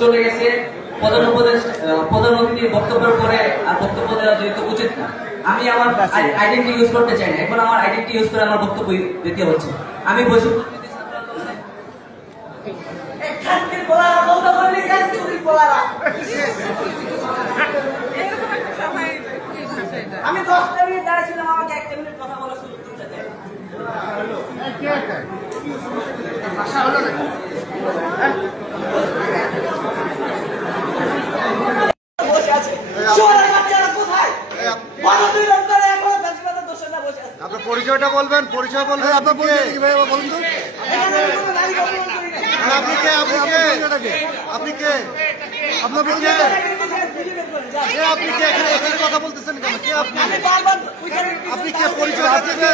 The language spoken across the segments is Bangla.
চলে গেছে প্রধান অতিথির বক্তব্যের পরে আর বক্তব্য দেওয়া যেহেতু উচিত না। আমি আমার আইডেন্টি ইউজ করতে চাই না, এখন আমার আইডেন্টি ইউজ করে আমার বক্তব্য দিতে হচ্ছে। আমি বৈষম্য আমি 10 মিনিট দাঁড়িয়েছিলাম, আমাকে 1 মিনিট কথা বলার সুযোগ দিতে দেন। আশা হলো না বসে আছে সোনা বাচ্চারা কোথায়? বারোটি লোক ধরে এখন কাজবাদে দোষে না বসে আছে। আপনার পরিচয়টা বলবেন, পরিচয় বলবেন। আপনার পরিচয় কি ভাই বলুন তো? এখানে কোনো নারী কখনো করি না। আপনি কে? আপনি কে? আপনি কে? আপনার পরিচয় আপনি কে? এখানে কথা বলতেছেন কেন? কে আপনি? আপনি কে? পরিচয় দিতে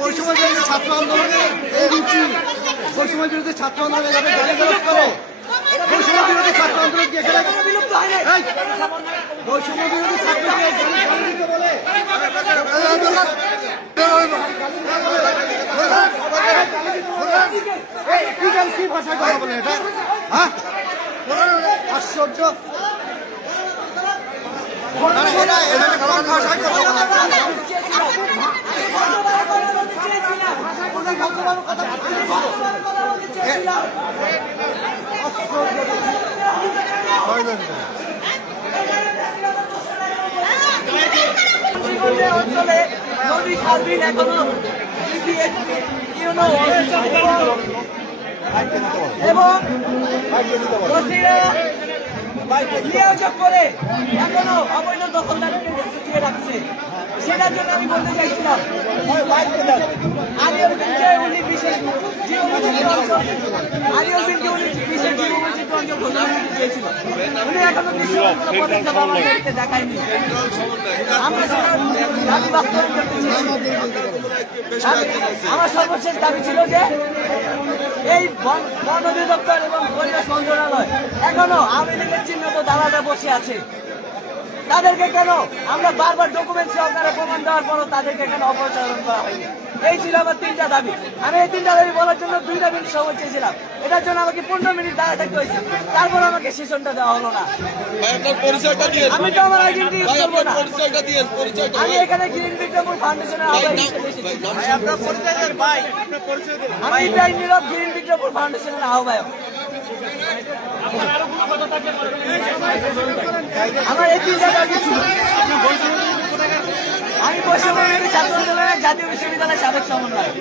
পরিসীমা বিরোধী ছাত্র আন্দোলনে এই রুচি, পরিসীমা বিরোধী ছাত্র আন্দোলনে যাবে গালিগালাজ করে, বৈষম্য বিরোধী ছাত্র আন্দোলন কি এখানে বৈষম্য বিরোধী ছাত্রকে বলে কি ভাষায় কথা বলে এটা? হ্যাঁ, আশ্চর্য। ভাষায় কথা বলে অঞ্চলে নদী খালবিল এখনো এবং নিয়োগ করে এখনো অবৈধ দখলদারকে দিয়ে রাখছে। সেটার জন্য আমি বলতে চাইছিলাম আলিউদ্দিনকে উনি বিশেষ জীববৈচিত্র্য অঞ্চল ঘোষণা দিয়েছিল। উনি এখনো কিছু পদক্ষেপ আমাদেরকে দেখায়নি। আমরা সেটা দাবি বাস্তবায়ন করতে চেয়েছি। আমার সর্বশেষ দাবি ছিল যে এই বন অধিদপ্তর এবং পরিবেশ মন্ত্রণালয় এখনো আওয়ামী লীগের চিহ্নিত দালালরা বসে আছে। তাদেরকে কেন আমরা বারবার ডকুমেন্ট সহকারে প্রমাণ দেওয়ার পরও তাদেরকে কেন অপসারণ করা হয়নি? এই ছিল আমার 3টা দাবি। আমি এই 3টা দাবি বলার জন্য 2টা মিনিট সময় চেয়েছিলাম। এটার জন্য আমাকে 15 মিনিট দাঁড়িয়ে থাকতে হয়েছে। তারপর আমাকে সেশনটা দেওয়া হলো না। আমি তো আমার আইডেন্টি ইউজ করবো না। আমি এখানে গ্রিন বিক্রমপুর ফাউন্ডেশনের আহ্বায়ক হিসেবে এসেছি। আমি ইব্রাহিম নীরব, গ্রিন বিক্রমপুর ফাউন্ডেশনের আহ্বায়ক। আমার এই 3টা দাবি ছিল। আমি বৈষম্য বিরোধী ছাত্র আন্দোলনের জাতীয় বিশ্ববিদ্যালয়ের সাবেক সমন্বয়ক।